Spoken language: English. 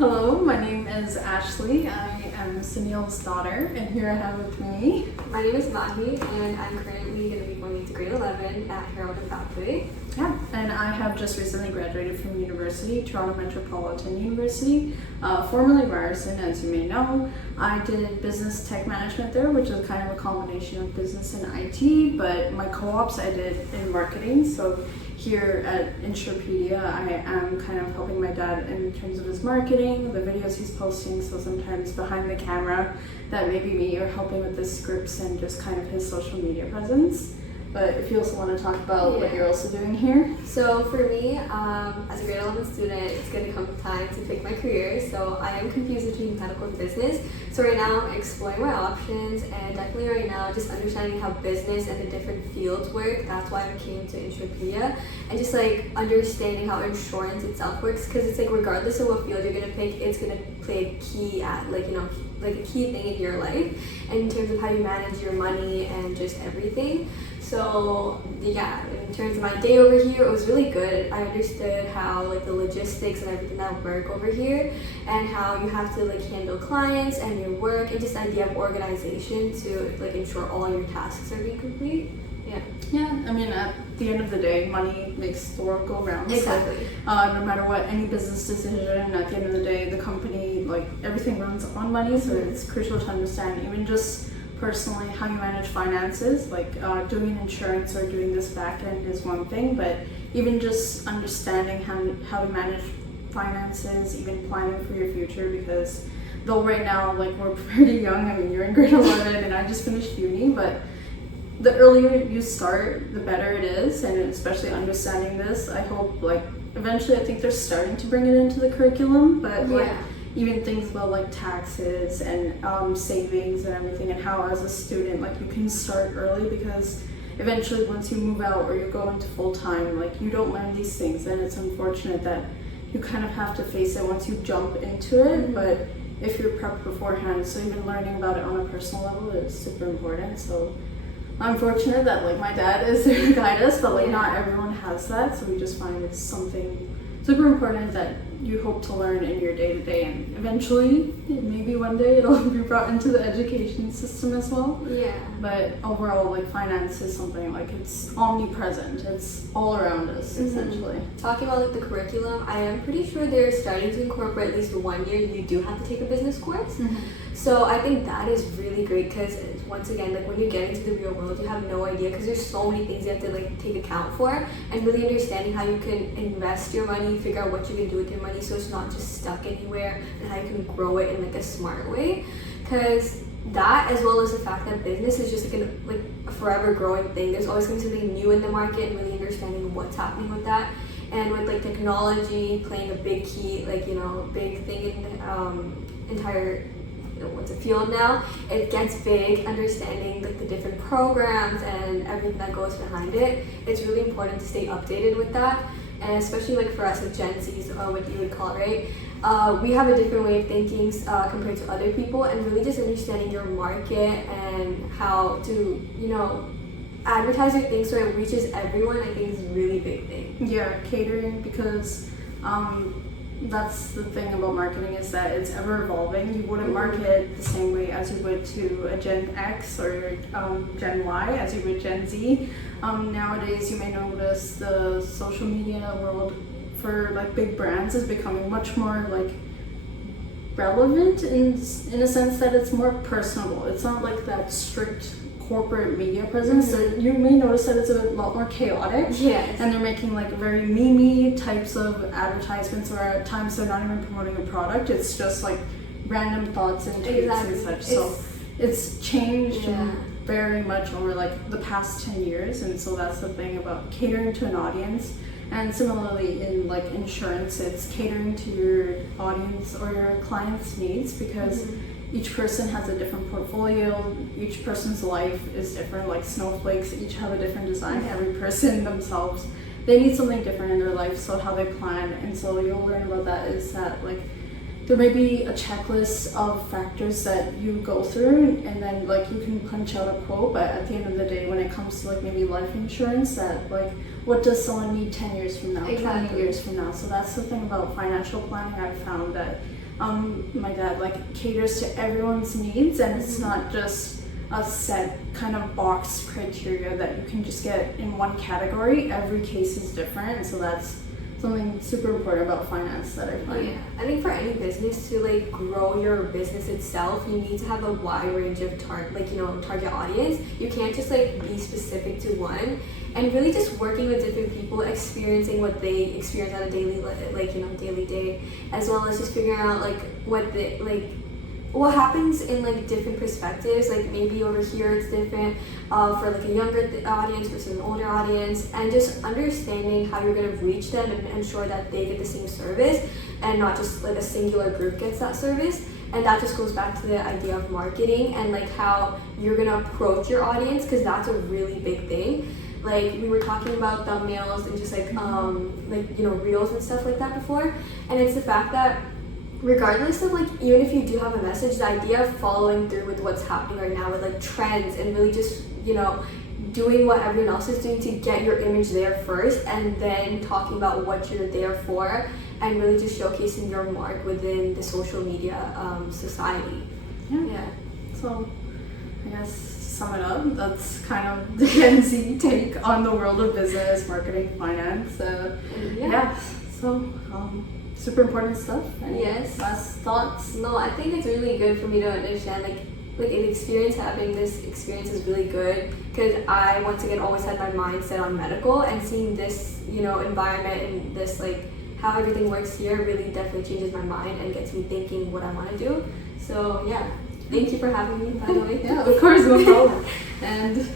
Hello, my name is Ashlie. I am Sunil's daughter, and here I have with me. My name is Mahi, and I'm currently going to be going into grade 11 at Herald and Pathway. Yeah, and I have just recently graduated from university, Toronto Metropolitan University, formerly Ryerson, as you may know. I did business tech management there, which is kind of a combination of business and IT, but my co-ops I did in marketing. So here at Insurepedia, I am kind of helping my dad in terms of his marketing, the videos he's posting, so sometimes behind the camera that maybe me or helping with the scripts and just kind of his social media presence. But if you also want to talk about what you're also doing here. So for me, as a grade 11 student, it's going to come time to pick my career. So I am confused between medical and business. So right now I'm exploring my options, and definitely right now just understanding how business and the different fields work. That's why I came to Insurepedia, and just like understanding how insurance itself works, because it's like regardless of what field you're going to pick, it's going to play a key at like a key thing in your life, and in terms of how you manage your money and just everything. So yeah, in terms of my day over here, it was really good. I understood how like the logistics and everything that work over here, and how you have to like handle clients and your work, and just the idea of organization to like ensure all your tasks are being complete. Yeah, I mean, at the end of the day, money makes the world go round. Exactly. So, no matter what, any business decision, at the end of the day, the company, like everything runs on money. So it's crucial to understand, even just personally, how you manage finances. Like doing insurance or doing this back end is one thing, but even just understanding how to manage finances, even planning for your future. Because though right now, like we're pretty young. I mean, you're in grade 11, and I just finished uni, but the earlier you start, the better it is, and especially understanding this, I hope like eventually I think they're starting to bring it into the curriculum, but like even things about like taxes and savings and everything, and how as a student like you can start early, because eventually once you move out or you go into full-time, like you don't learn these things, and it's unfortunate that you kind of have to face it once you jump into it. But if you're prepped beforehand, so even learning about it on a personal level is super important. So I'm fortunate that like my dad is there to guide us, but like not everyone has that, so we just find it's something super important that you hope to learn in your day-to-day, and eventually maybe one day it'll be brought into the education system as well. But overall, like finance is something like it's omnipresent, it's all around us essentially. Talking about like the curriculum, I am pretty sure they're starting to incorporate at least 1 year you do have to take a business course. So I think that is really great, because once again, like when you get into the real world, you have no idea, because there's so many things you have to like take account for, and really understanding how you can invest your money, figure out what you can do with your money so it's not just stuck anywhere, and how you can grow it in like a smart way. Because that, as well as the fact that business is just like a forever growing thing. There's always going to be something new in the market, and really understanding what's happening with that. And with like technology playing a big key, like big thing in the entire what's a field now, it gets big. Understanding like the different programs and everything that goes behind it, it's really important to stay updated with that. And especially like for us, like Gen Zs, what you would call it, right? We have a different way of thinking compared to other people, and really just understanding your market and how to advertise your thing so it reaches everyone, I think is a really big thing. Yeah, catering, because that's the thing about marketing, is that it's ever evolving. You wouldn't market the same way as you would to a Gen X or Gen Y as you would Gen Z. Nowadays, you may notice the social media world for like big brands is becoming much more like relevant in a sense that it's more personable. It's not like that strict corporate media presence. You may notice that it's a lot more chaotic. And they're making like very memey types of advertisements, or at times they're not even promoting a product. It's just like random thoughts and tweets and such. So it's changed very much over like the past 10 years, and so that's the thing about catering to an audience. And similarly in like insurance, it's catering to your audience or your client's needs, because each person has a different portfolio, each person's life is different, like snowflakes each have a different design. Every person themselves, they need something different in their life, so how they plan. And so you'll learn about that is that like there may be a checklist of factors that you go through, and then like you can punch out a quote, but at the end of the day, when it comes to like maybe life insurance, that like what does someone need 10 years from now, 20 years from now? So that's the thing about financial planning. I've found that my dad like caters to everyone's needs, and it's not just a set kind of box criteria that you can just get in one category. Every case is different, and so that's something super important about finance that I find. Yeah, I think for any business to like grow your business itself, you need to have a wide range of target audience. You can't just like be specific to one, and really just working with different people, experiencing what they experience on a daily day, as well as just figuring out like what happens in like different perspectives. Like maybe over here it's different for like a younger audience versus an older audience, and just understanding how you're going to reach them and ensure that they get the same service and not just like a singular group gets that service. And that just goes back to the idea of marketing and like how you're going to approach your audience, because that's a really big thing. Like we were talking about thumbnails and just like reels and stuff like that before, and it's the fact that regardless of like, even if you do have a message, the idea of following through with what's happening right now with like trends and really just doing what everyone else is doing to get your image there first, and then talking about what you're there for, and really just showcasing your mark within the social media society. Yeah. So I guess to sum it up, that's kind of the Gen Z take on the world of business, marketing, finance. So super important stuff. Any last thoughts? No, I think it's really good for me to understand like an experience. Having this experience is really good, because I once again always had my mind set on medical, and seeing this environment and this like how everything works here really definitely changes my mind and gets me thinking what I want to do. So yeah, thank you for having me, by the way. Yeah, of course, no problem. And